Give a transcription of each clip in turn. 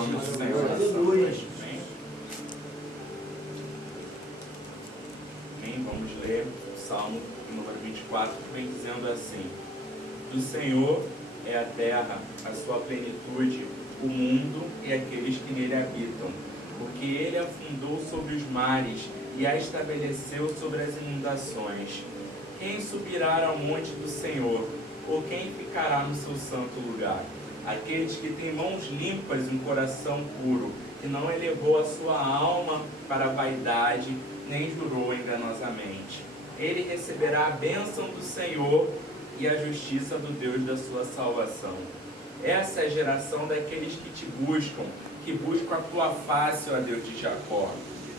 nome do Senhor. Aleluia. Amém? Amém? Vamos ler o Salmo número 24, que vem dizendo assim: do Senhor é a terra, a sua plenitude, o mundo e aqueles que nele habitam. Porque ele afundou sobre os mares e a estabeleceu sobre as inundações. Quem subirá ao monte do Senhor? Ou quem ficará no seu santo lugar? Aqueles que têm mãos limpas e um coração puro, que não elevou a sua alma para a vaidade, nem jurou enganosamente. Ele receberá a bênção do Senhor e a justiça do Deus da sua salvação. Essa é a geração daqueles que te buscam, que buscam a tua face, ó Deus de Jacó.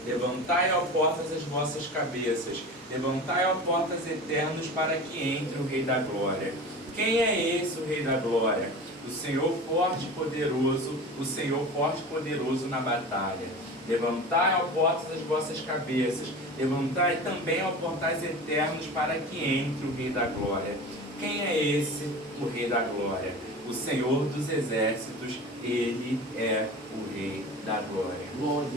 Levantai, ó portas, as vossas cabeças, levantai, ó portas eternas, para que entre o Rei da Glória. Quem é esse, o Rei da Glória? O Senhor forte e poderoso, o Senhor forte e poderoso na batalha. Levantai, ó portas, as vossas cabeças, levantai também, ó portais eternos, para que entre o Rei da Glória. Quem é esse, o Rei da Glória? O Senhor dos exércitos, Ele é o Rei da Glória.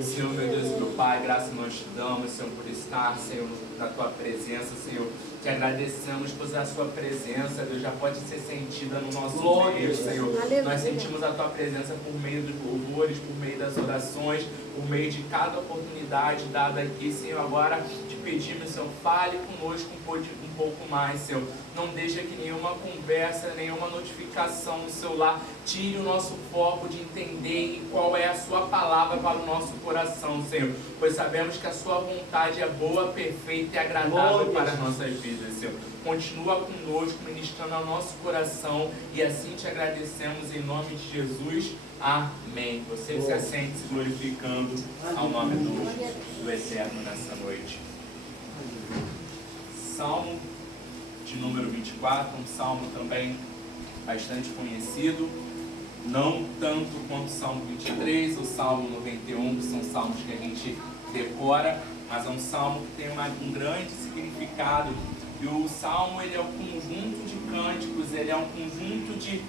Senhor, meu Deus e meu Pai, graças nós te damos, Senhor, por estar, Senhor, na Tua presença, Senhor. Te agradecemos por a Sua presença, Deus, já pode ser sentida no nosso meio, Senhor. Aleluia. Nós sentimos a Tua presença por meio dos louvores, por meio das orações, por meio de cada oportunidade dada aqui, Senhor. Agora te pedimos, Senhor, fale conosco um pouco mais, Senhor. Não deixa que nenhuma conversa, nenhuma notificação no celular tire o nosso foco de entender qual é a Sua palavra para o nosso coração, Senhor. Pois sabemos que a Sua vontade é boa, perfeita e agradável para as nossas vidas, Senhor. Continua conosco, ministrando ao nosso coração, e assim te agradecemos em nome de Jesus. Amém. Você se assente se glorificando ao nome do Eterno nessa noite. Salmo de número 24, um salmo também bastante conhecido, não tanto quanto o Salmo 23, o Salmo 91, que são salmos que a gente decora, mas é um salmo que tem um grande significado. E o salmo, ele é um conjunto de cânticos, ele é um conjunto de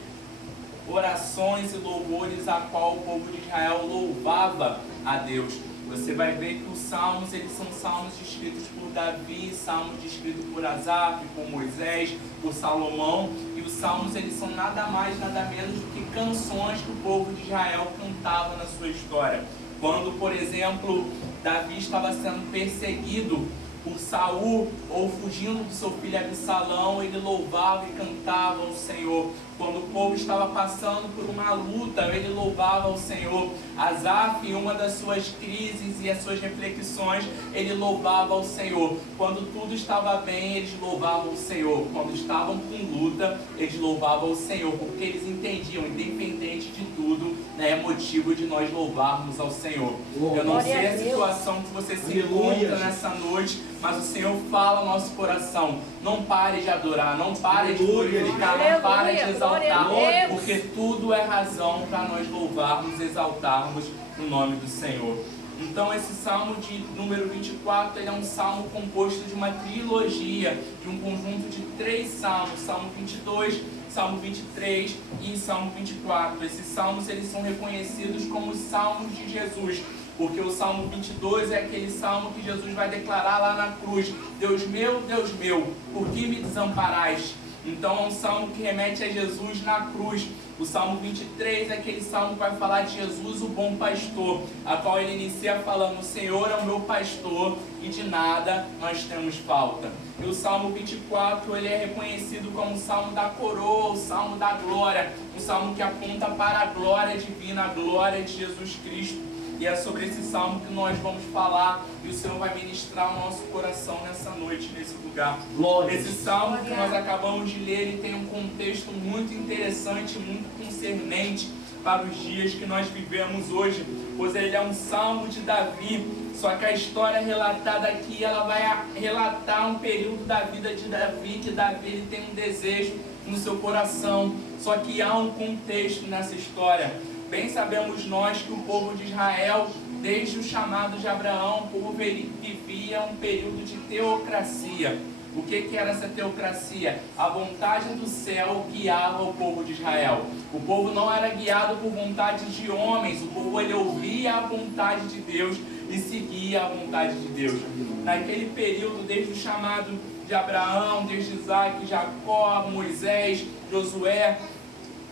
orações e louvores a qual o povo de Israel louvava a Deus. Você vai ver que os salmos, eles são salmos escritos por Davi, salmos escritos por Asaf, por Moisés, por Salomão. E os salmos, eles são nada mais, nada menos do que canções que o povo de Israel cantava na sua história. Quando, por exemplo, Davi estava sendo perseguido por Saul, ou fugindo do seu filho Absalão, ele louvava e cantava ao Senhor. Quando o povo estava passando por uma luta, ele louvava ao Senhor. Asaf, em uma das suas crises e as suas reflexões, ele louvava ao Senhor. Quando tudo estava bem, eles louvavam o Senhor. Quando estavam com luta, eles louvavam o Senhor, porque eles entendiam, independente de tudo, né, é motivo de nós louvarmos ao Senhor. Eu não sei a situação que você se encontra nessa noite, mas o Senhor fala ao nosso coração. Não pare de adorar, não pare de glorificar, não pare de exaltar, porque tudo é razão para nós louvarmos, exaltarmos o nome do Senhor. Então esse salmo de número 24, ele é um salmo composto de uma trilogia, de um conjunto de 3 salmos, Salmo 22, Salmo 23 e Salmo 24. Esses salmos, eles são reconhecidos como os salmos de Jesus, porque o Salmo 22 é aquele salmo que Jesus vai declarar lá na cruz: Deus meu, por que me desamparaste? Então é um salmo que remete a Jesus na cruz. O Salmo 23 é aquele salmo que vai falar de Jesus, o bom pastor, a qual ele inicia falando: o Senhor é o meu pastor e de nada nós temos falta. E o Salmo 24, ele é reconhecido como o salmo da coroa, o salmo da glória, um salmo que aponta para a glória divina, a glória de Jesus Cristo. E é sobre esse salmo que nós vamos falar, e o Senhor vai ministrar o nosso coração nessa noite, nesse lugar. Esse salmo que nós acabamos de ler, ele tem um contexto muito interessante, muito concernente para os dias que nós vivemos hoje, pois ele é um salmo de Davi. Só que a história relatada aqui, ela vai relatar um período da vida de Davi, que Davi, ele tem um desejo no seu coração. Só que há um contexto nessa história. Bem sabemos nós que o povo de Israel, desde o chamado de Abraão, o povo vivia um período de teocracia. O que era essa teocracia? A vontade do céu guiava o povo de Israel. O povo não era guiado por vontade de homens, o povo ele ouvia a vontade de Deus e seguia a vontade de Deus. Naquele período, desde o chamado de Abraão, desde Isaac, Jacó, Moisés, Josué,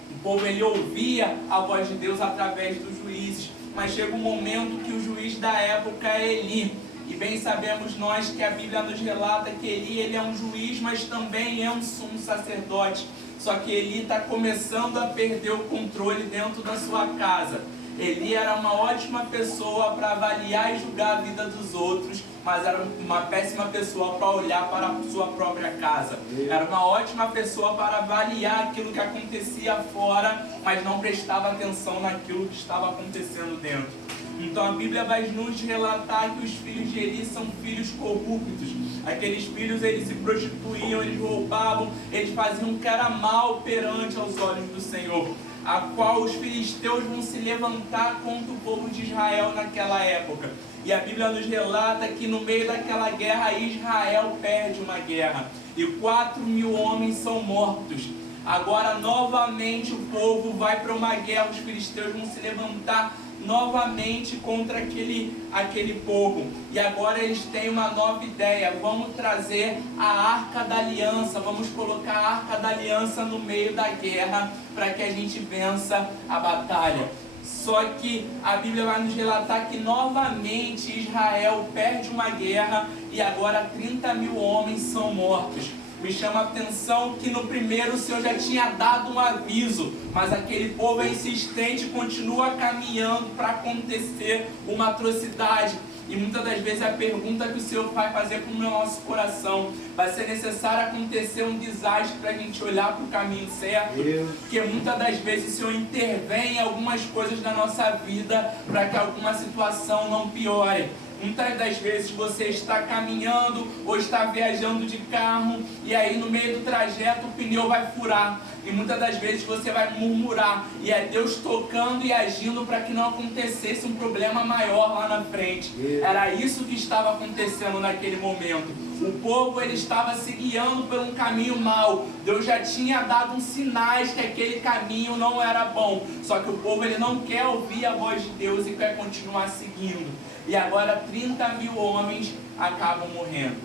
o povo ele ouvia a voz de Deus através dos juízes, mas chega um momento que o juiz da época é Eli. E bem sabemos nós que a Bíblia nos relata que Eli ele é um juiz, mas também é um sumo sacerdote. Só que Eli está começando a perder o controle dentro da sua casa. Eli era uma ótima pessoa para avaliar e julgar a vida dos outros, mas era uma péssima pessoa para olhar para a sua própria casa. Era uma ótima pessoa para avaliar aquilo que acontecia fora, mas não prestava atenção naquilo que estava acontecendo dentro. Então a Bíblia vai nos relatar que os filhos de Eli são filhos corruptos. Aqueles filhos, eles se prostituíam, eles roubavam, eles faziam o que era mal perante aos olhos do Senhor, a qual os filisteus vão se levantar contra o povo de Israel naquela época. E a Bíblia nos relata que no meio daquela guerra, Israel perde uma guerra e 4.000 homens são mortos. Agora novamente o povo vai para uma guerra, os filisteus vão se levantar novamente contra aquele povo. E agora eles têm uma nova ideia: vamos trazer a Arca da Aliança, vamos colocar a Arca da Aliança no meio da guerra para que a gente vença a batalha. Só que a Bíblia vai nos relatar que novamente Israel perde uma guerra e agora 30.000 homens são mortos. Me chama a atenção que no primeiro o Senhor já tinha dado um aviso, mas aquele povo é insistente, continua caminhando para acontecer uma atrocidade. E muitas das vezes a pergunta que o Senhor vai fazer para o nosso coração: vai ser necessário acontecer um desastre para a gente olhar para o caminho certo? Porque muitas das vezes o Senhor intervém em algumas coisas da nossa vida para que alguma situação não piore. Muitas das vezes você está caminhando ou está viajando de carro e aí no meio do trajeto o pneu vai furar. E muitas das vezes você vai murmurar e é Deus tocando e agindo para que não acontecesse um problema maior lá na frente. Era isso que estava acontecendo naquele momento. O povo ele estava se guiando por um caminho mau. Deus já tinha dado uns sinais que aquele caminho não era bom. Só que o povo ele não quer ouvir a voz de Deus e quer continuar seguindo. E agora 30.000 homens acabam morrendo.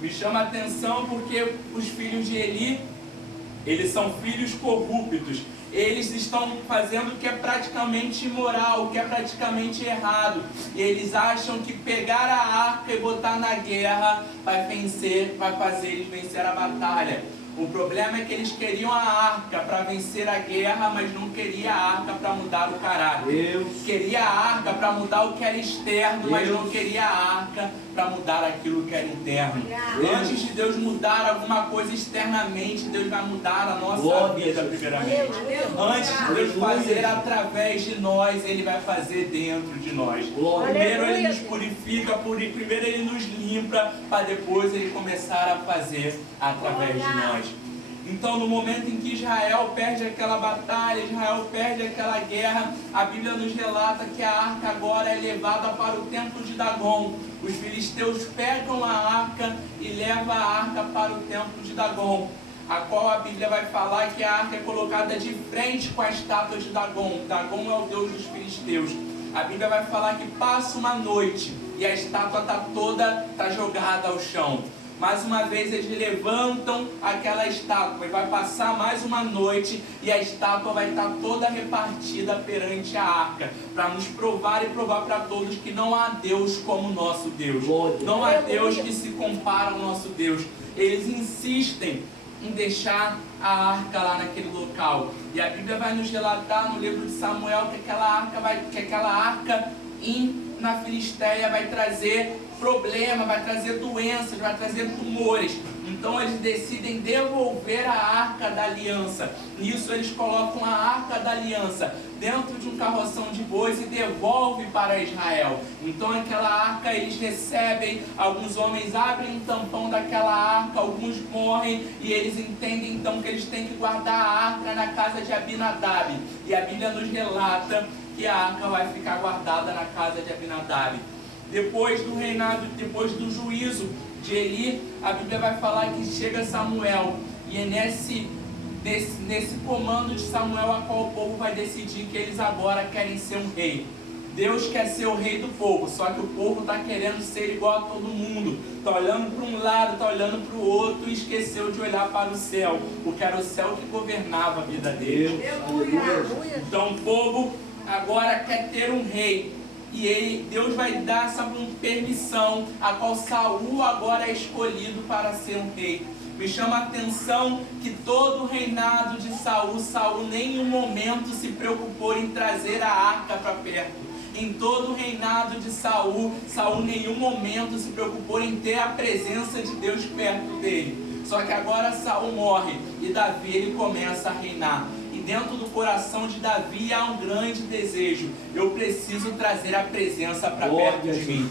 Me chama a atenção porque os filhos de Eli, eles são filhos corruptos. Eles estão fazendo o que é praticamente imoral, o que é praticamente errado. E eles acham que pegar a arca e botar na guerra vai fazer eles vencer a batalha. O problema é que eles queriam a arca para vencer a guerra, mas não queria a arca para mudar o caráter. Queria a arca para mudar o que era externo, mas não queria a arca para mudar aquilo que era interno. Antes de Deus mudar alguma coisa externamente, Deus vai mudar a nossa vida primeiramente. Antes de Deus fazer através de nós, Ele vai fazer dentro de nós. Primeiro Ele nos purifica, primeiro Ele nos limpa, para depois Ele começar a fazer através de nós. Então no momento em que Israel perde aquela batalha, Israel perde aquela guerra, a Bíblia nos relata que a arca agora é levada para o templo de Dagon. Os filisteus pegam a arca e levam a arca para o templo de Dagon, a qual a Bíblia vai falar que a arca é colocada de frente com a estátua de Dagon. Dagon é o deus dos filisteus. A Bíblia vai falar que passa uma noite e a estátua está jogada ao chão. Mais uma vez eles levantam aquela estátua e vai passar mais uma noite e a estátua vai estar toda repartida perante a arca, para nos provar e provar para todos que não há Deus como nosso Deus. Não há Deus que se compara ao nosso Deus. Eles insistem em deixar a arca lá naquele local. E a Bíblia vai nos relatar no livro de Samuel que aquela arca na Filisteia vai trazer problema, vai trazer doenças, vai trazer tumores. Então eles decidem devolver a Arca da Aliança. Nisso eles colocam a Arca da Aliança dentro de um carroção de bois e devolvem para Israel. Então aquela arca eles recebem, alguns homens abrem um tampão daquela arca, alguns morrem e eles entendem então que eles têm que guardar a arca na casa de Abinadab. E a Bíblia nos relata que a arca vai ficar guardada na casa de Abinadab. Depois do reinado, depois do juízo de Eli, a Bíblia vai falar que chega Samuel, e é nesse comando de Samuel a qual o povo vai decidir que eles agora querem ser um rei. Deus quer ser o rei do povo, só que o povo está querendo ser igual a todo mundo. Está olhando para um lado, está olhando para o outro e esqueceu de olhar para o céu, porque era o céu que governava a vida deles. Então o povo agora quer ter um rei. E Deus vai dar essa permissão, a qual Saul agora é escolhido para ser um rei. Me chama a atenção que todo o reinado de Saul, Saul em nenhum momento se preocupou em trazer a arca para perto. Em todo o reinado de Saul, Saul em nenhum momento se preocupou em ter a presença de Deus perto dele. Só que agora Saul morre e Davi ele começa a reinar. E dentro do coração de Davi há um grande desejo. Eu preciso trazer a presença para perto de mim.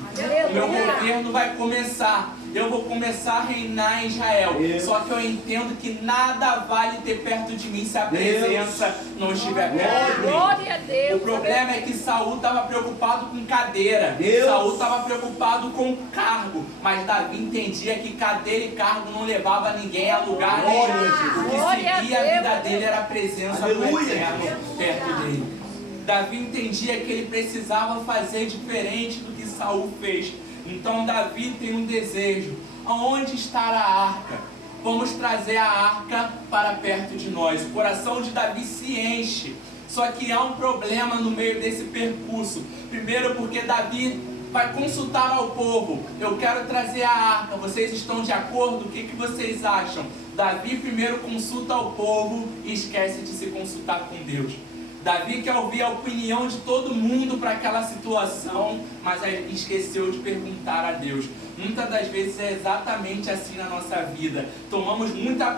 O meu governo vai começar. Eu vou começar a reinar em Israel. Só que eu entendo que nada vale ter perto de mim se a presença não estiver perto de mim. O problema é que Saul estava preocupado com cadeira. Saul estava preocupado com cargo. Mas Davi entendia que cadeira e cargo não levava ninguém a lugar nenhum. O que seguia a vida dele era a presença do Eterno perto dele. Davi entendia que ele precisava fazer diferente do que Saul fez. Então Davi tem um desejo. Aonde está a arca? Vamos trazer a arca para perto de nós. O coração de Davi se enche. Só que há um problema no meio desse percurso. Primeiro porque Davi vai consultar ao povo. Eu quero trazer a arca. Vocês estão de acordo? O que vocês acham? Davi primeiro consulta ao povo e esquece de se consultar com Deus. Davi quer ouvir a opinião de todo mundo para aquela situação, mas esqueceu de perguntar a Deus. Muitas das vezes é exatamente assim na nossa vida. Tomamos muitas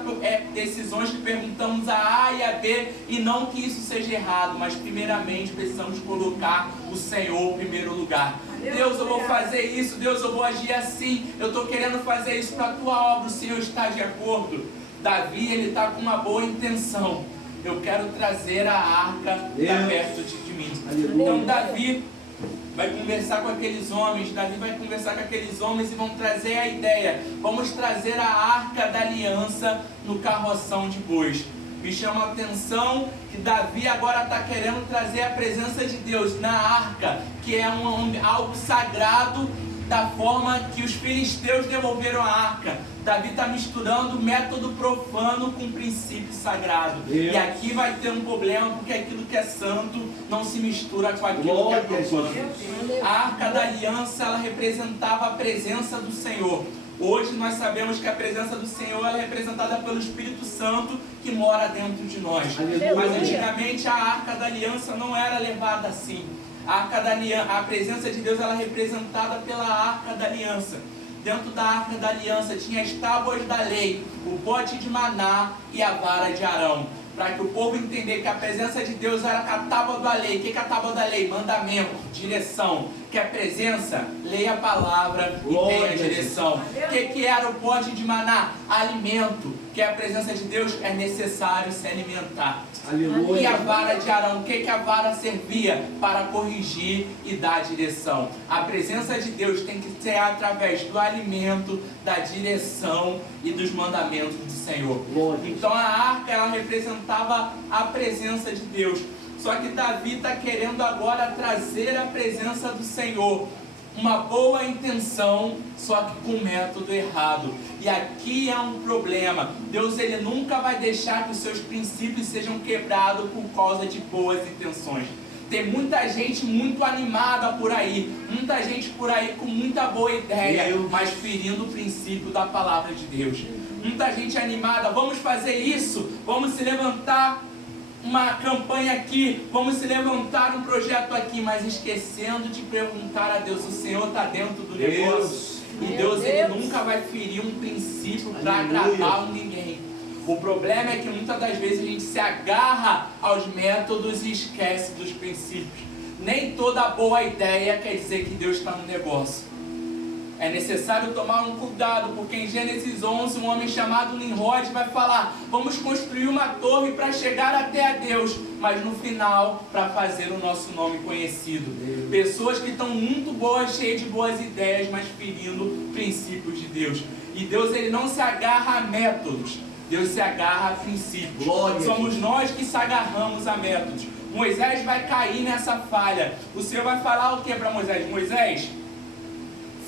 decisões que perguntamos a A e a B, e não que isso seja errado, mas primeiramente precisamos colocar o Senhor em primeiro lugar. Deus, eu vou fazer isso, Deus, eu vou agir assim, eu estou querendo fazer isso para a tua obra, o Senhor está de acordo? Davi, ele está com uma boa intenção. Eu quero trazer a arca para perto de mim. Então Davi vai conversar com aqueles homens, e vão trazer a ideia. Vamos trazer a arca da aliança no carroção de bois. Me chama a atenção que Davi agora está querendo trazer a presença de Deus na arca, que é algo sagrado, da forma que os filisteus devolveram a arca. Davi está misturando método profano com princípio sagrado. Deus. E aqui vai ter um problema, porque aquilo que é santo não se mistura com aquilo que é profano. A arca da aliança, ela representava a presença do Senhor. Hoje nós sabemos que a presença do Senhor ela é representada pelo Espírito Santo que mora dentro de nós. Aleluia. Mas antigamente a arca da aliança não era levada assim. A presença de Deus ela é representada pela arca da aliança. Dentro da arca da aliança tinha as tábuas da lei, o pote de maná e a vara de Arão. Para que o povo entender que a presença de Deus era a tábua da lei. O que é a tábua da lei? Mandamento, direção. Que a presença, leia a palavra e tenha a direção. O que era o pote de maná? Alimento. Que a presença de Deus é necessário se alimentar. Aleluia. E a vara de Arão, o que a vara servia? Para corrigir e dar direção. A presença de Deus tem que ser através do alimento, da direção e dos mandamentos do Senhor. Então a arca ela representava a presença de Deus. Só que Davi está querendo agora trazer a presença do Senhor. Uma boa intenção, só que com método errado. E aqui é um problema. Deus ele nunca vai deixar que os seus princípios sejam quebrados por causa de boas intenções. Tem muita gente muito animada por aí, muita gente por aí com muita boa ideia, mas ferindo o princípio da palavra de Deus. Muita gente animada, vamos fazer isso, vamos se levantar uma campanha aqui, vamos se levantar um projeto aqui, mas esquecendo de perguntar a Deus. O Senhor está dentro do negócio. E Deus ele nunca vai ferir um princípio para agradar ninguém. O problema é que muitas das vezes a gente se agarra aos métodos e esquece dos princípios. Nem toda boa ideia quer dizer que Deus está no negócio. É necessário tomar um cuidado, porque em Gênesis 11, um homem chamado Nimrod vai falar: vamos construir uma torre para chegar até a Deus, mas no final, para fazer o nosso nome conhecido. Pessoas que estão muito boas, cheias de boas ideias, mas ferindo princípios de Deus. E Deus, ele não se agarra a métodos, Deus se agarra a princípios. Somos nós que se agarramos a métodos. Moisés vai cair nessa falha. O Senhor vai falar o que para Moisés? Moisés,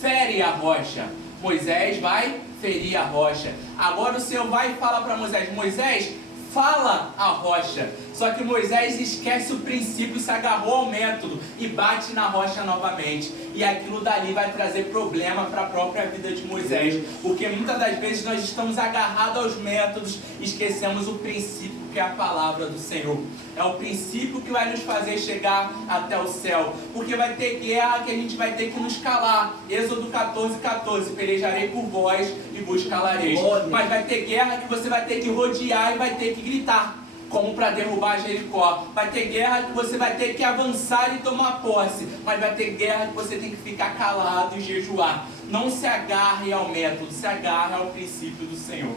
fere a rocha. Moisés vai ferir a rocha. Agora o Senhor vai e fala para Moisés: Moisés, fala a rocha. Só que Moisés esquece o princípio, se agarrou ao método e bate na rocha novamente. E aquilo dali vai trazer problema para a própria vida de Moisés. Porque muitas das vezes nós estamos agarrados aos métodos e esquecemos o princípio, que é a palavra do Senhor. É o princípio que vai nos fazer chegar até o céu. Porque vai ter guerra que a gente vai ter que nos calar. Êxodo 14:14, pelejarei por vós e vos calareis. Mas vai ter guerra que você vai ter que rodear e vai ter que gritar, como para derrubar Jericó. Vai ter guerra que você vai ter que avançar e tomar posse, mas vai ter guerra que você tem que ficar calado e jejuar. Não se agarre ao método, se agarre ao princípio do Senhor.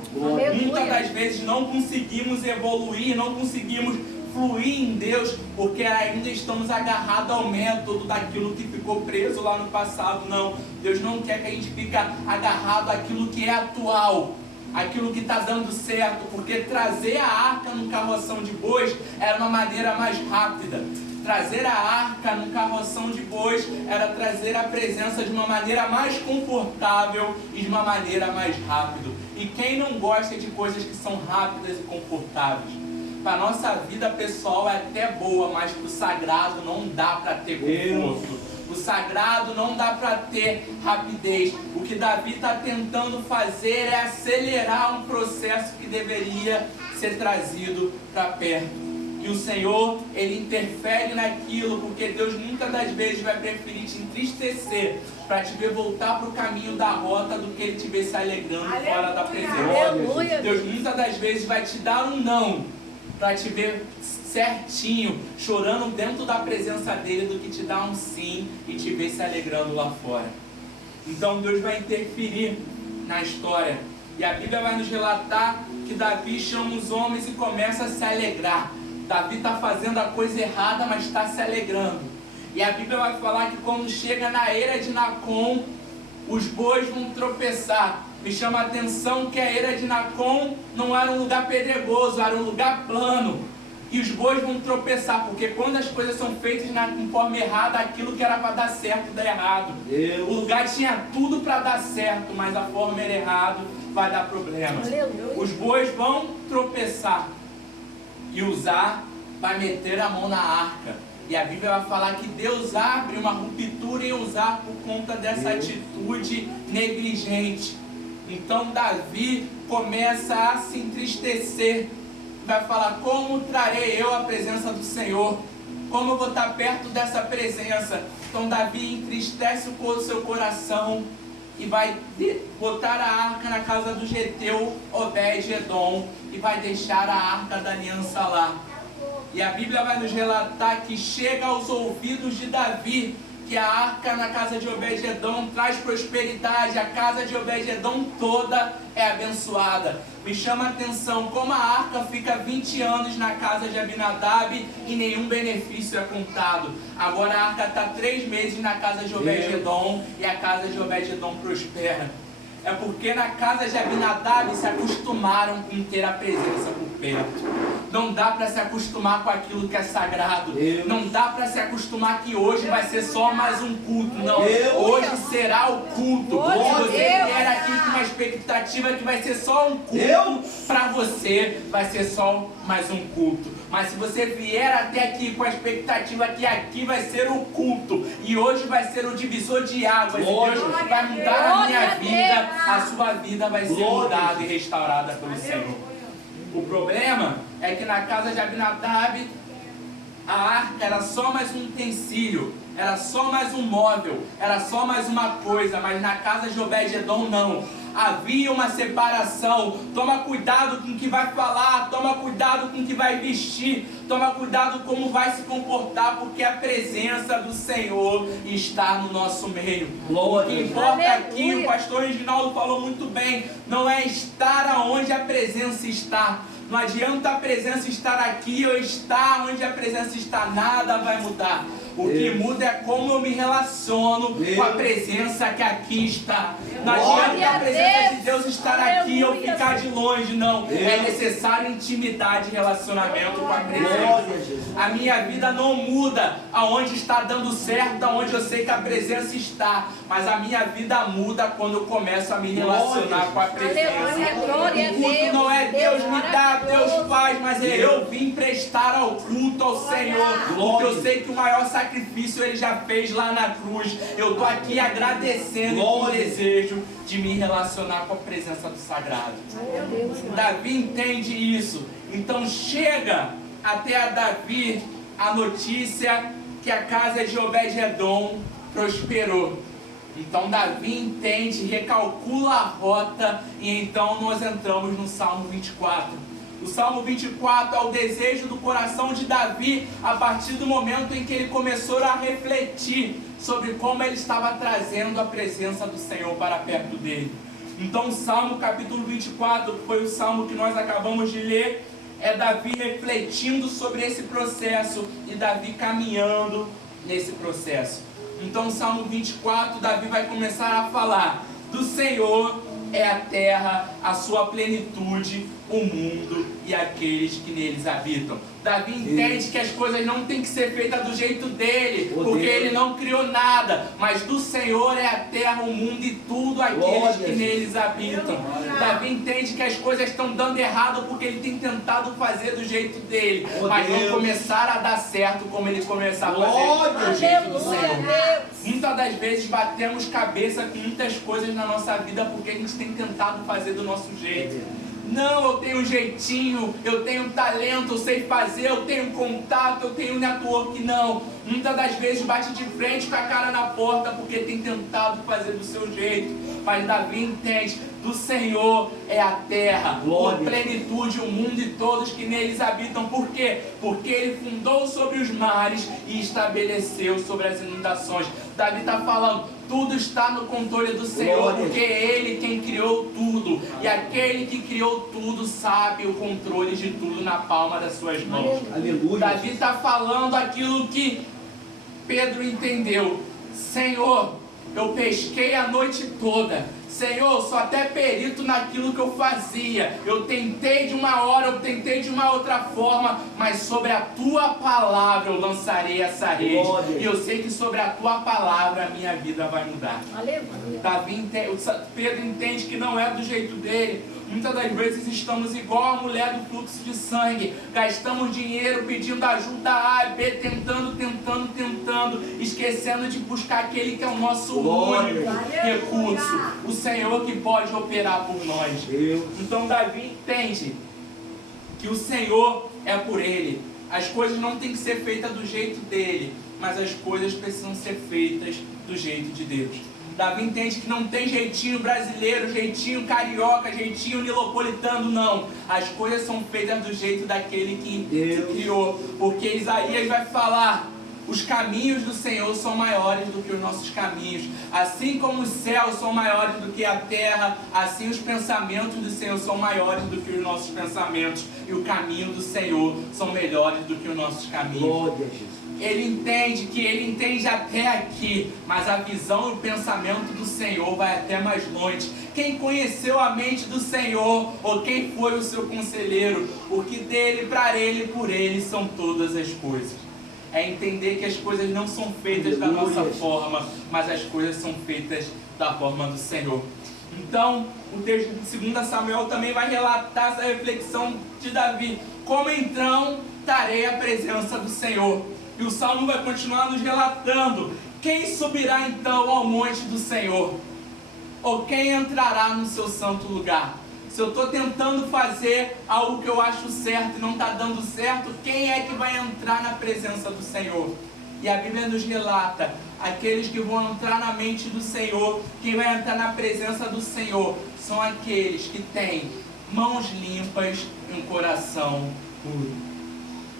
Muitas das vezes não conseguimos evoluir, não conseguimos fluir em Deus, porque ainda estamos agarrados ao método daquilo que ficou preso lá no passado. Não, Deus não quer que a gente fique agarrado àquilo que é atual, aquilo que está dando certo, porque trazer a arca num carroção de bois era uma maneira mais rápida. Trazer a arca num carroção de bois era trazer a presença de uma maneira mais confortável e de uma maneira mais rápida. E quem não gosta de coisas que são rápidas e confortáveis? Para a nossa vida pessoal é até boa, mas para o sagrado não dá para ter conforto. O sagrado não dá para ter rapidez. O que Davi está tentando fazer é acelerar um processo que deveria ser trazido para perto. E o Senhor, ele interfere naquilo, porque Deus muitas das vezes vai preferir te entristecer para te ver voltar para o caminho da rota do que ele te ver se alegrando fora da presença. Deus muitas das vezes vai te dar um não para te ver certinho, chorando dentro da presença dele, do que te dar um sim e te ver se alegrando lá fora. Então Deus vai interferir na história. E a Bíblia vai nos relatar que Davi chama os homens e começa a se alegrar. Davi está fazendo a coisa errada, mas está se alegrando. E a Bíblia vai falar que quando chega na eira de Nacon, os bois vão tropeçar. Me chama a atenção que a eira de Nacon não era um lugar pedregoso, era um lugar plano. E os bois vão tropeçar, porque quando as coisas são feitas de forma errada, aquilo que era para dar certo dá errado. O lugar tinha tudo para dar certo, mas a forma era errada, vai dar problema. Os bois vão tropeçar. E Uzá vai meter a mão na arca. E a Bíblia vai falar que Deus abre uma ruptura em Uzá por conta dessa atitude negligente. Então Davi começa a se entristecer. Vai falar: como trarei eu a presença do Senhor? Como eu vou estar perto dessa presença? Então Davi entristece o seu coração e vai botar a arca na casa do geteu Obed-edom e vai deixar a arca da aliança lá. E a Bíblia vai nos relatar que chega aos ouvidos de Davi que a arca na casa de Obed-edom traz prosperidade, a casa de Obed-edom toda é abençoada. Me chama a atenção como a arca fica 20 anos na casa de Abinadab e nenhum benefício é contado. Agora a arca está 3 meses na casa de Obed-edom e a casa de Obed-edom prospera. É porque na casa de Abinadab se acostumaram com ter a presença por perto. Não dá para se acostumar com aquilo que é sagrado. Não dá para se acostumar que hoje vai ser só mais um culto. Não, hoje será o culto. Se você vier aqui com uma expectativa que vai ser só um culto, para você vai ser só mais um culto. Mas se você vier até aqui com a expectativa que aqui vai ser o culto e hoje vai ser o divisor de águas, e Deus vai mudar a minha vida, a sua vida vai ser mudada e restaurada pelo Senhor. O problema é que na casa de Abinadab a arca era só mais um utensílio, era só mais um móvel, era só mais uma coisa, mas na casa de Obed-edom não. havia uma separação. Toma cuidado com o que vai falar, toma cuidado com o que vai vestir, toma cuidado como vai se comportar, porque a presença do Senhor está no nosso meio. O que importa aqui, o pastor Reginaldo falou muito bem, não é estar aonde a presença está. Não adianta a presença estar aqui ou estar onde a presença está, nada vai mudar. O que muda é como eu me relaciono com a presença que aqui está. Não adianta a presença de Deus estar aqui ou ficar de longe, não. É necessário intimidade e relacionamento com a presença. A minha vida não muda aonde está dando certo, aonde eu sei que a presença está. Mas a minha vida muda quando eu começo a me relacionar com a presença. O culto não é Deus me dá, Deus faz, mas é eu vim prestar ao culto ao Senhor. Porque eu sei que o maior sacrifício Ele já fez lá na cruz. Eu estou aqui agradecendo com o desejo de me relacionar com a presença do sagrado. Davi entende isso. Então chega até a Davi a notícia que a casa de Obed-edom prosperou. Então Davi entende, recalcula a rota e então nós entramos no Salmo 24. O Salmo 24 é o desejo do coração de Davi a partir do momento em que ele começou a refletir sobre como ele estava trazendo a presença do Senhor para perto dele. Então o Salmo capítulo 24, que foi o Salmo que nós acabamos de ler, é Davi refletindo sobre esse processo e Davi caminhando nesse processo. Então o Salmo 24, Davi vai começar a falar do Senhor é a terra, a sua plenitude, o mundo e aqueles que neles habitam. Davi entende que as coisas não têm que ser feitas do jeito dele, porque ele não criou nada, mas do Senhor é a terra, o mundo e tudo aqueles que neles habitam. Davi entende que as coisas estão dando errado porque ele tem tentado fazer do jeito dele, mas vão começar a dar certo como ele começar a fazer do jeito do Senhor. Muitas das vezes batemos cabeça com muitas coisas na nossa vida porque a gente tem tentado fazer do nosso jeito. Não, eu tenho um jeitinho, eu tenho talento, eu sei fazer, eu tenho contato, eu tenho network. Não, muitas das vezes bate de frente com a cara na porta porque tem tentado fazer do seu jeito. Mas Davi entende, do Senhor é a terra, a plenitude, o mundo e todos que neles habitam. Por quê? Porque Ele fundou sobre os mares e estabeleceu sobre as inundações. Davi está falando, tudo está no controle do Senhor, porque é Ele quem criou tudo. E aquele que criou tudo sabe o controle de tudo na palma das suas mãos. Aleluia. Davi está falando aquilo que Pedro entendeu. Senhor, eu pesquei a noite toda. Senhor, eu sou até perito naquilo que eu fazia. Eu tentei de uma hora, eu tentei de uma outra forma, mas sobre a Tua palavra eu lançarei essa rede. E eu sei que sobre a Tua palavra a minha vida vai mudar. Pedro entende que não é do jeito dele. Muitas das vezes estamos igual a mulher do fluxo de sangue. Gastamos dinheiro pedindo ajuda A e B, tentando, esquecendo de buscar aquele que é o nosso único recurso. O Senhor que pode operar por nós. Então Davi entende que o Senhor é por ele. As coisas não têm que ser feitas do jeito dele, mas as coisas precisam ser feitas do jeito de Deus. Davi entende que não tem jeitinho brasileiro, jeitinho carioca, jeitinho nilopolitano, não. As coisas são feitas do jeito daquele que criou. Porque Isaías vai falar, os caminhos do Senhor são maiores do que os nossos caminhos. Assim como os céus são maiores do que a terra, assim os pensamentos do Senhor são maiores do que os nossos pensamentos. E o caminho do Senhor são melhores do que os nossos caminhos. Ele entende até aqui, mas a visão e o pensamento do Senhor vai até mais longe. Quem conheceu a mente do Senhor, ou quem foi o seu conselheiro? Porque dele, para ele e por ele são todas as coisas. É entender que as coisas não são feitas da nossa forma, mas as coisas são feitas da forma do Senhor. Então, o texto de 2 Samuel também vai relatar essa reflexão de Davi. Como então trarei a presença do Senhor? E o Salmo vai continuar nos relatando. Quem subirá então ao monte do Senhor? Ou quem entrará no seu santo lugar? Se eu estou tentando fazer algo que eu acho certo e não está dando certo, quem é que vai entrar na presença do Senhor? E a Bíblia nos relata, aqueles que vão entrar na mente do Senhor, quem vai entrar na presença do Senhor, são aqueles que têm mãos limpas e um coração puro.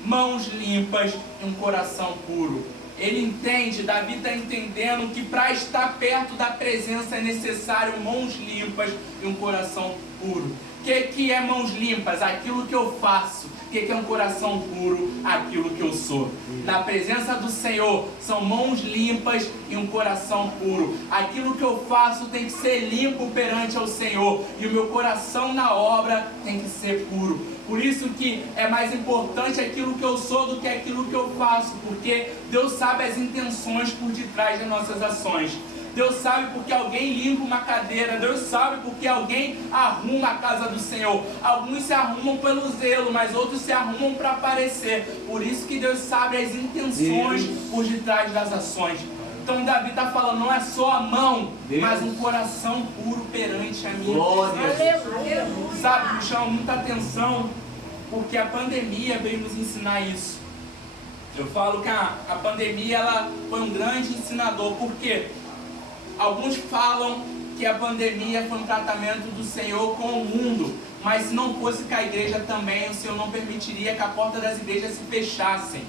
Mãos limpas e um coração puro. Ele entende, Davi está entendendo que para estar perto da presença é necessário mãos limpas e um coração puro. O que é mãos limpas? Aquilo que eu faço. O que é um coração puro? Aquilo que eu sou. Na presença do Senhor são mãos limpas e um coração puro. Aquilo que eu faço tem que ser limpo perante ao Senhor. E o meu coração na obra tem que ser puro. Por isso que é mais importante aquilo que eu sou do que aquilo que eu faço. Porque Deus sabe as intenções por detrás das nossas ações. Deus sabe porque alguém limpa uma cadeira. Deus sabe porque alguém arruma a casa do Senhor. Alguns se arrumam pelo zelo, mas outros se arrumam para aparecer. Por isso que Deus sabe as intenções por detrás das ações. Então Davi está falando, não é só a mão, mas um coração puro perante a minha presença. Sabe, me chama muita atenção, porque a pandemia veio nos ensinar isso. Eu falo que a pandemia ela foi um grande ensinador. Por quê? Alguns falam que a pandemia foi um tratamento do Senhor com o mundo, mas se não fosse com a igreja também, o Senhor não permitiria que a porta das igrejas se fechassem.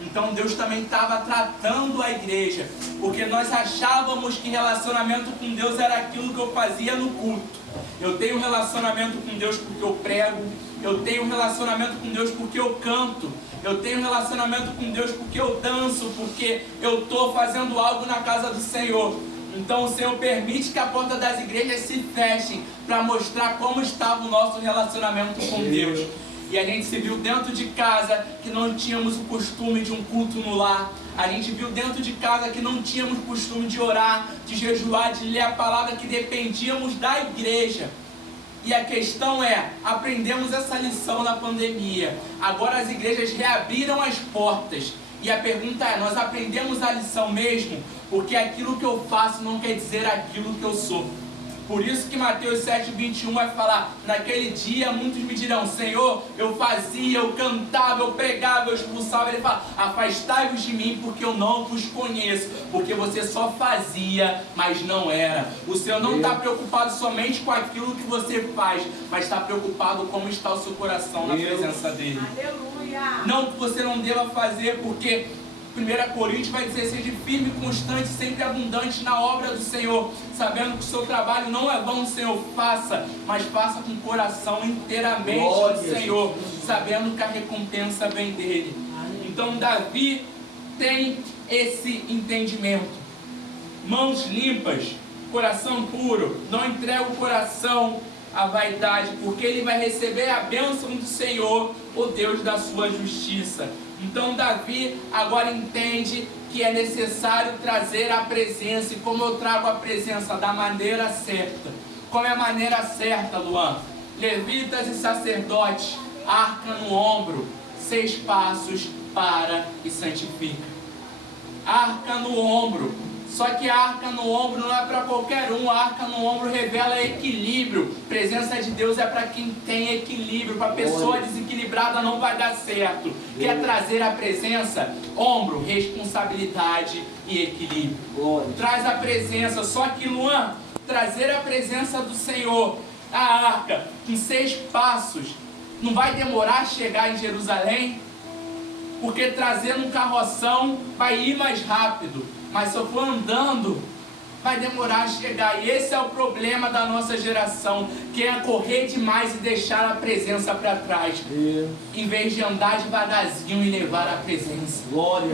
Então Deus também estava tratando a igreja, porque nós achávamos que relacionamento com Deus era aquilo que eu fazia no culto. Eu tenho um relacionamento com Deus porque eu prego, eu tenho um relacionamento com Deus porque eu canto, eu tenho um relacionamento com Deus porque eu danço, porque eu estou fazendo algo na casa do Senhor. Então o Senhor permite que a porta das igrejas se fechem para mostrar como estava o nosso relacionamento com Deus. E a gente se viu dentro de casa que não tínhamos o costume de um culto no lar. A gente viu dentro de casa que não tínhamos o costume de orar, de jejuar, de ler a palavra, que dependíamos da igreja. E a questão é, aprendemos essa lição na pandemia. Agora as igrejas reabriram as portas. E a pergunta é, nós aprendemos a lição mesmo? Porque aquilo que eu faço não quer dizer aquilo que eu sou. Por isso que Mateus 7:21 vai falar, naquele dia muitos me dirão, Senhor, eu fazia, eu cantava, eu pregava, eu expulsava. Ele fala, afastai-vos de mim porque eu não vos conheço. Porque você só fazia, mas não era. O Senhor não está preocupado somente com aquilo que você faz, mas está preocupado como está o seu coração na presença dEle. Aleluia. Não que você não deva fazer, porque 1 Coríntios vai dizer, seja firme, constante, sempre abundante na obra do Senhor, sabendo que o seu trabalho não é vão, Senhor, faça, mas faça com o coração inteiramente do Senhor, sabendo que a recompensa vem dele. Então Davi tem esse entendimento. Mãos limpas, coração puro, não entrega o coração à vaidade, porque ele vai receber a bênção do Senhor, o Deus da sua justiça. Então Davi agora entende que é necessário trazer a presença. E como eu trago a presença? Da maneira certa. Qual é a maneira certa, Luan? Levitas e sacerdotes, arca no ombro, 6 passos para e santifica. Arca no ombro. Só que a arca no ombro não é para qualquer um. A arca no ombro revela equilíbrio. Presença de Deus é para quem tem equilíbrio. Para pessoa desequilibrada não vai dar certo. Quer trazer a presença? Ombro, responsabilidade e equilíbrio. Traz a presença. Só que, Luan, trazer a presença do Senhor, a arca, em 6 passos, não vai demorar a chegar em Jerusalém? Porque trazendo um carroção vai ir mais rápido. Mas se eu for andando, vai demorar a chegar. E esse é o problema da nossa geração, que é correr demais e deixar a presença para trás, em vez de andar devagarzinho e levar a presença.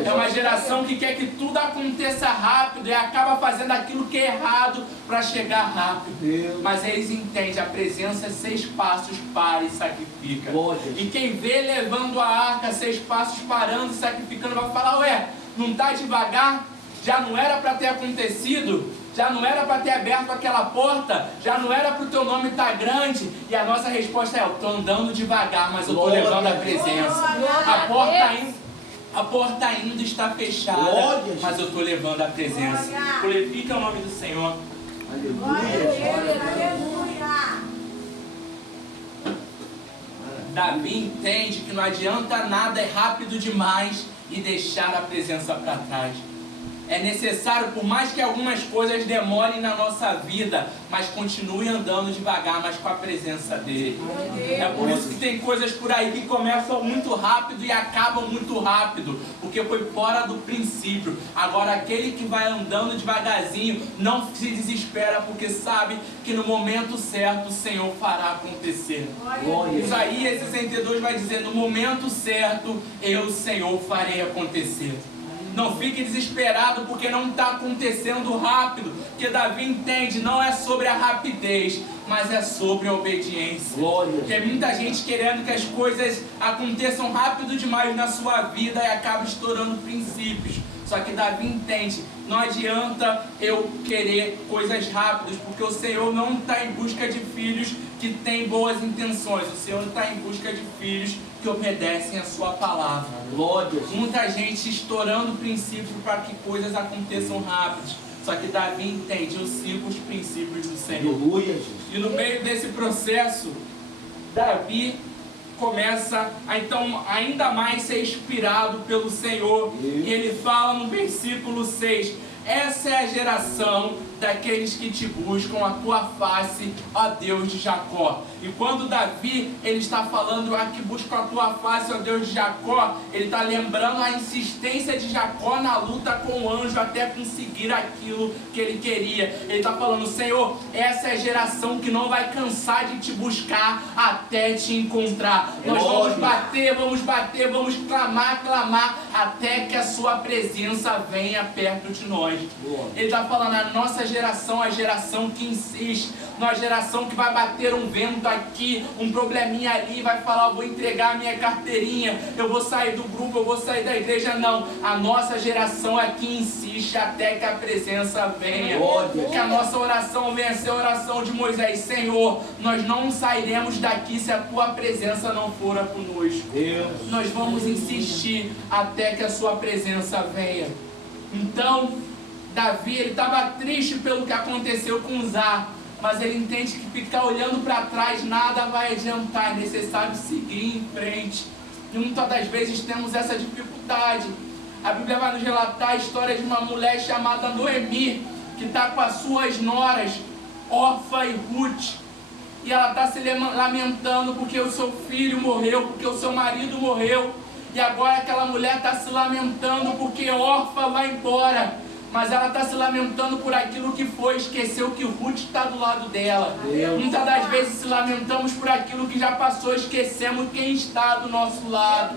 É uma geração que quer que tudo aconteça rápido e acaba fazendo aquilo que é errado para chegar rápido. Mas eles entendem, a presença é 6 passos, para e sacrifica. E quem vê levando a arca 6 passos, parando e sacrificando, vai falar, ué, não está devagar? Já não era para ter acontecido? Já não era para ter aberto aquela porta? Já não era para o teu nome estar grande? E a nossa resposta é, eu estou andando devagar, mas eu estou levando a presença. A porta ainda está fechada, mas eu estou levando a presença. Glorifica o nome do Senhor. Aleluia. Davi entende que não adianta nada, é rápido demais e deixar a presença para trás. É necessário, por mais que algumas coisas demorem na nossa vida, mas continue andando devagar, mas com a presença dele. É por isso que tem coisas por aí que começam muito rápido e acabam muito rápido, porque foi fora do princípio. Agora, aquele que vai andando devagarzinho não se desespera, porque sabe que no momento certo o Senhor fará acontecer. Isaías 62 vai dizer: no momento certo eu, Senhor, farei acontecer. Não fique desesperado porque não está acontecendo rápido, porque Davi entende, não é sobre a rapidez, mas é sobre a obediência. Tem muita gente querendo que as coisas aconteçam rápido demais na sua vida e acaba estourando princípios. Só que Davi entende, não adianta eu querer coisas rápidas, porque o Senhor não está em busca de filhos que têm boas intenções. O Senhor está em busca de filhos que obedecem a sua palavra. Muita gente estourando princípios para que coisas aconteçam rápidas. Só que Davi entende, eu sigo os princípios do Senhor. E no meio desse processo, Davi começa a então ainda mais ser inspirado pelo Senhor. E ele fala no versículo 6: essa é a geração daqueles que te buscam a tua face, ó Deus de Jacó. E quando Davi ele está falando que busca a tua face, ó Deus de Jacó, ele está lembrando a insistência de Jacó na luta com o anjo até conseguir aquilo que ele queria. Ele está falando: Senhor, essa é a geração que não vai cansar de te buscar até te encontrar. Nós vamos bater, vamos clamar, até que a sua presença venha perto de nós. Ele está falando: a nossa geração é a geração que insiste, não é a geração que vai bater um vento aqui, um probleminha ali, vai falar: eu vou entregar a minha carteirinha, eu vou sair do grupo, eu vou sair da igreja. Não, a nossa geração é que insiste até que a presença venha. Que a nossa oração venha a ser a oração de Moisés: Senhor, nós não sairemos daqui se a tua presença não for conosco. Nós vamos insistir até que a sua presença venha. Então Davi, ele estava triste pelo que aconteceu com Uzá, mas ele entende que ficar olhando para trás nada vai adiantar, é necessário seguir em frente. E muitas das vezes temos essa dificuldade. A Bíblia vai nos relatar a história de uma mulher chamada Noemi, que está com as suas noras, Orfa e Ruth, e ela está se lamentando porque o seu filho morreu, porque o seu marido morreu, e agora aquela mulher está se lamentando porque Orfa vai embora. Mas ela está se lamentando por aquilo que foi, esqueceu que Ruth está do lado dela. Muitas das vezes se lamentamos por aquilo que já passou, esquecemos quem está do nosso lado.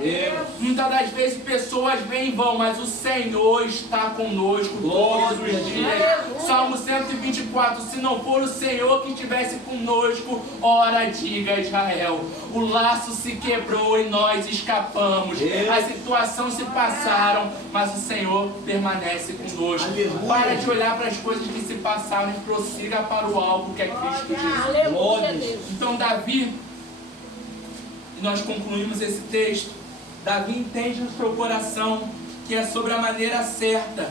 Muitas das vezes pessoas vêm e vão, mas o Senhor está conosco todos os dias. Salmo 124: se não for o Senhor que estivesse conosco, ora diga Israel. O laço se quebrou e nós escapamos. As situações se passaram, mas o Senhor permanece conosco. Para de olhar para as coisas que se passaram e prossiga para o alvo que é Cristo Jesus. Então Davi, e nós concluímos esse texto, Davi entende no seu coração que é sobre a maneira certa.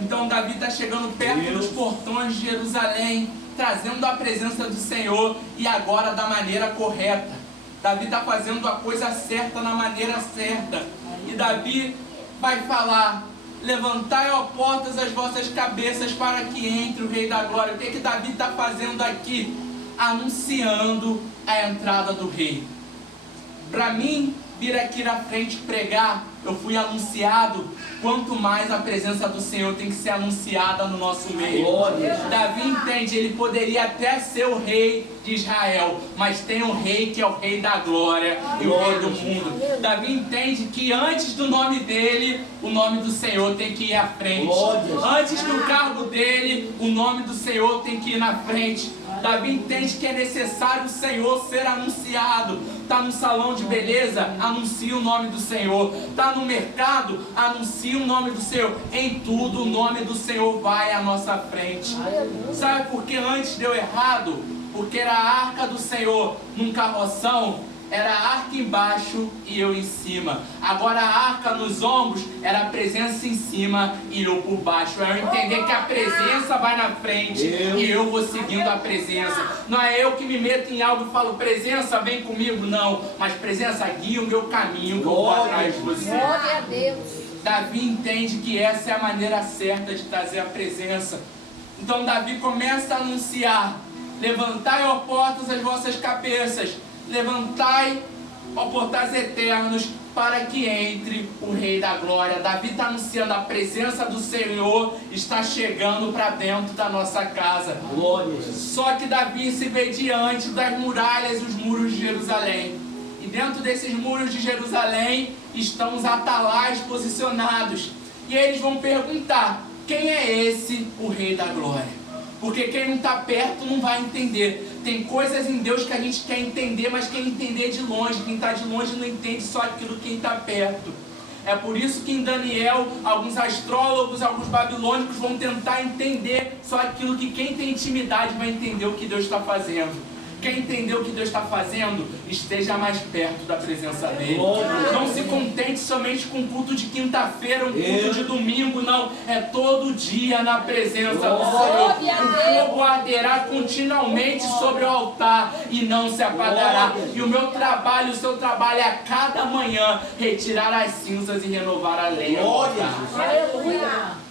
Então Davi está chegando perto dos portões de Jerusalém, trazendo a presença do Senhor, e agora da maneira correta. Davi está fazendo a coisa certa na maneira certa. E Davi vai falar: levantai, ó portas, as vossas cabeças, para que entre o Rei da Glória. O que Davi está fazendo aqui? Anunciando a entrada do Rei. Para mim, vir aqui na frente pregar, eu fui anunciado. Quanto mais a presença do Senhor tem que ser anunciada no nosso meio. Davi entende, ele poderia até ser o rei de Israel, mas tem um rei que é o Rei da Glória e o Rei do mundo. Davi entende que antes do nome dele, o nome do Senhor tem que ir à frente. Antes do cargo dele, o nome do Senhor tem que ir na frente. Davi entende que é necessário o Senhor ser anunciado. Está no salão de beleza, anuncia o nome do Senhor. Está no mercado, anuncia o nome do Senhor. Em tudo o nome do Senhor vai à nossa frente. Sabe por que antes deu errado? Porque era a arca do Senhor num carroção, era a arca embaixo e eu em cima. Agora a arca nos ombros era a presença em cima e eu por baixo. É eu entender que a presença vai na frente e eu vou seguindo a presença. Não é eu que me meto em algo e falo: presença, vem comigo. Não, mas presença, guia o meu caminho, que eu vou atrás de você. Glória a Deus. Davi entende que essa é a maneira certa de trazer a presença. Então Davi começa a anunciar: levantai, ó portas, as vossas cabeças, levantai, ó portais eternos, para que entre o Rei da Glória. Davi está anunciando: a presença do Senhor está chegando para dentro da nossa casa. Glória. Só que Davi se vê diante das muralhas, os muros de Jerusalém. E dentro desses muros de Jerusalém estão os atalais posicionados. E eles vão perguntar: quem é esse, o Rei da Glória? Porque quem não está perto não vai entender. Tem coisas em Deus que a gente quer entender, mas quer entender de longe. Quem está de longe não entende só aquilo que quem está perto. É por isso que em Daniel, alguns astrólogos, alguns babilônicos vão tentar entender só aquilo que quem tem intimidade vai entender o que Deus está fazendo. Quem entendeu o que Deus está fazendo, esteja mais perto da presença dele. Não se contente somente com culto de quinta-feira, um culto de domingo, não. É todo dia na presença do Senhor. O fogo arderá continuamente sobre o altar e não se apagará. E o meu trabalho, o seu trabalho é a cada manhã retirar as cinzas e renovar a lenha.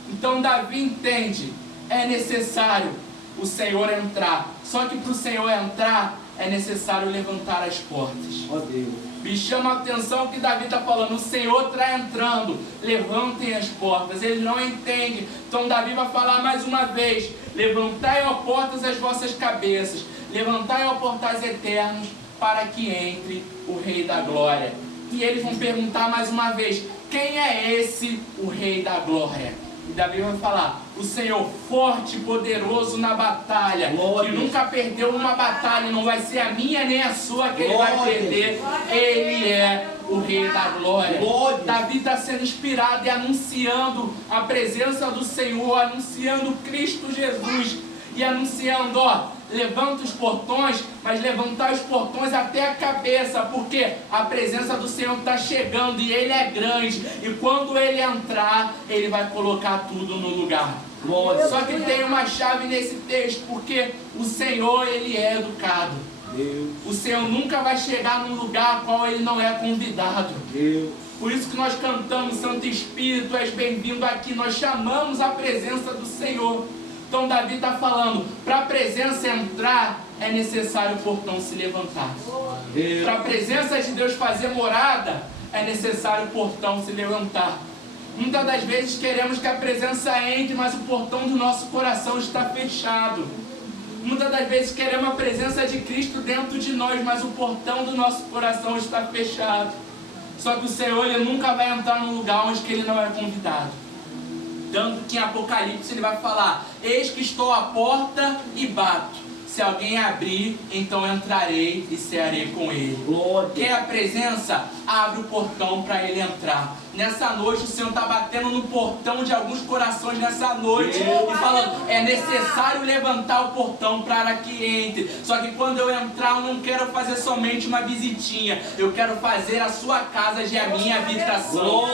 Então Davi entende, é necessário o Senhor entrar. Só que para o Senhor entrar, é necessário levantar as portas. Ó Deus. Me chama a atenção que Davi está falando: o Senhor está entrando, levantem as portas. Ele não entende. Então Davi vai falar mais uma vez: levantai, ó portas, as vossas cabeças, levantai, ó portais eternos, para que entre o Rei da Glória. E eles vão perguntar mais uma vez: quem é esse, o Rei da Glória? E Davi vai falar: o Senhor forte e poderoso na batalha, que nunca perdeu uma batalha, não vai ser a minha nem a sua que ele vai perder. Ele é o Rei da Glória. Davi está sendo inspirado e anunciando a presença do Senhor, anunciando Cristo Jesus e anunciando: ó, levanta os portões, mas levantar os portões até a cabeça, porque a presença do Senhor está chegando e Ele é grande, e quando Ele entrar, Ele vai colocar tudo no lugar. Só que tem uma chave nesse texto, porque o Senhor, Ele é educado. O Senhor nunca vai chegar num lugar ao qual Ele não é convidado. Por isso que nós cantamos: Santo Espírito, és bem-vindo aqui. Nós chamamos a presença do Senhor. Então Davi está falando: para a presença entrar, é necessário o portão se levantar. Para a presença de Deus fazer morada, é necessário o portão se levantar. Muitas das vezes queremos que a presença entre, mas o portão do nosso coração está fechado. Muitas das vezes queremos a presença de Cristo dentro de nós, mas o portão do nosso coração está fechado. Só que o Senhor, Ele nunca vai entrar num lugar onde Ele não é convidado. Tanto que em Apocalipse Ele vai falar: eis que estou à porta e bato. Se alguém abrir, então entrarei e cearei com ele. Quer a presença? Abre o portão para ele entrar. Nessa noite o Senhor está batendo no portão de alguns corações nessa noite e falando: é necessário levantar o portão para que entre. Só que quando eu entrar, eu não quero fazer somente uma visitinha. Eu quero fazer a sua casa de a minha habitação.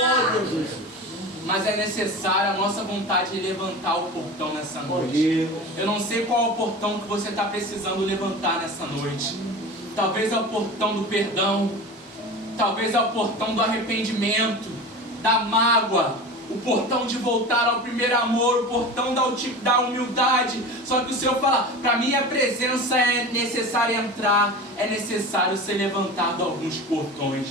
Mas é necessário a nossa vontade de levantar o portão nessa noite. Eu não sei qual é o portão que você está precisando levantar nessa noite. Talvez é o portão do perdão. Talvez é o portão do arrependimento, da mágoa. O portão de voltar ao primeiro amor, o portão da humildade. Só que o Senhor fala: para minha presença é necessário entrar, é necessário ser levantado alguns portões.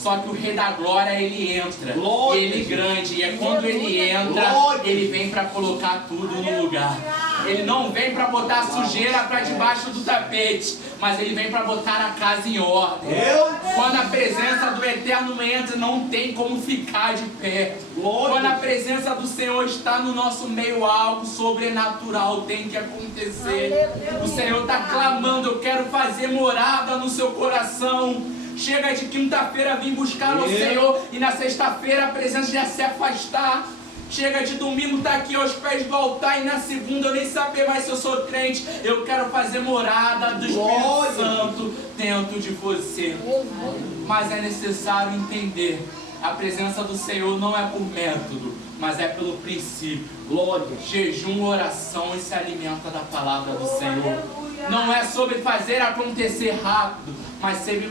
Só que o Rei da Glória, Ele entra, Ele é grande, e é quando Ele entra, Ele vem para colocar tudo no lugar. Ele não vem para botar sujeira para debaixo do tapete, mas Ele vem para botar a casa em ordem. Quando a presença do Eterno entra, não tem como ficar de pé. Quando a presença do Senhor está no nosso meio, algo sobrenatural tem que acontecer. O Senhor está clamando: eu quero fazer morada no seu coração. Chega de quinta-feira vir buscar o Senhor e na sexta-feira a presença já se afastar. Chega de domingo estar aqui aos pés do altar e na segunda eu nem saber mais se eu sou crente. Eu quero fazer morada do Espírito Santo dentro de você. Mas é necessário entender: a presença do Senhor não é por método, mas é pelo princípio. Jejum, oração, e se alimenta da palavra do Senhor. Não é sobre fazer acontecer rápido, mas sobre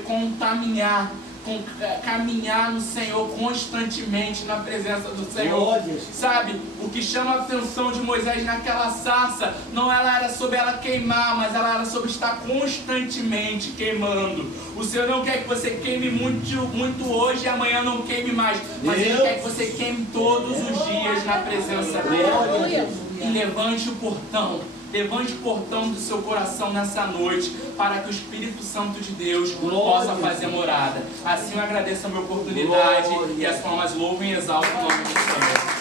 caminhar no Senhor constantemente na presença do Senhor. Sabe, o que chama a atenção de Moisés naquela sarça, não era sobre ela queimar, mas ela era sobre estar constantemente queimando. O Senhor não quer que você queime muito hoje e amanhã não queime mais, mas Ele quer que você queime todos os dias na presença dele. E levante o portão. Levante o portão do seu coração nessa noite, para que o Espírito Santo de Deus possa fazer morada. Assim eu agradeço a minha oportunidade e as palmas louvem e exaltam o nome do Senhor.